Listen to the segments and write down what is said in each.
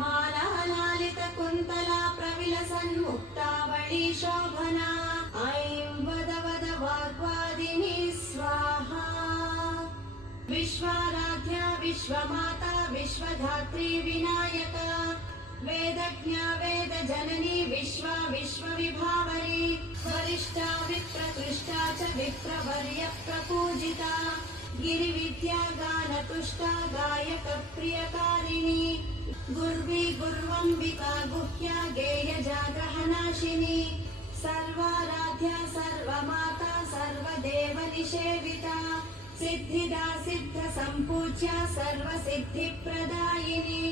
मालालालितकुन्तला प्रविलसन्मुक्तावळी शोभना ऐं वद वद वाग्वादिनी स्वाहा। विश्वाराध्या विश्वमाता विश्वधात्री विनायका वेदज्ञा वेदजननी विश्वा विश्वविभावरी वरिष्ठा विप्रकृष्टा च विप्रवर्य प्रपूजिता गिरिविद्या गानतुष्टा गायकप्रियकारिणी गुर्वी गुर्वम्बिका गुह्या गेयजाग्रहनाशिनी सर्वाराध्या सर्वमाता सर्वदेवनिषेविता सिद्धिदा सिद्धसम्पूज्या सर्वसिद्धिप्रदायिनी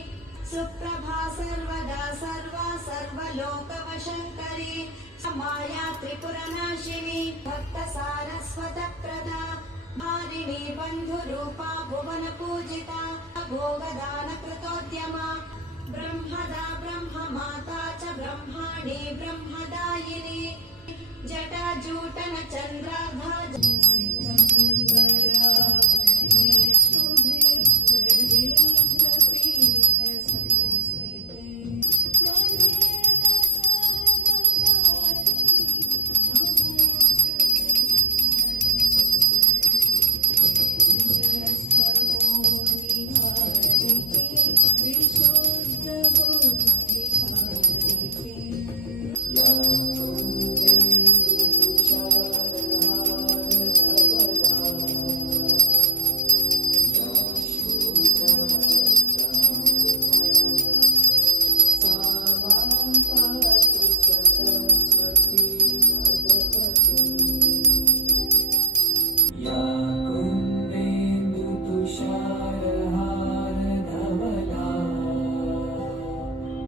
सुप्रभा सर्वदा सर्वा सर्वलोकवशङ्करी माया त्रिपुरनाशिनी भक्तसारस्वतप्रदा मारिणी बन्धुरूपा भुवनपूजिता भोगदानकृतोद्यमा ब्रह्मदा ब्रह्ममाता च ब्रह्माणी ब्रह्मदायिनी जटाजूटनचन्द्रार्धा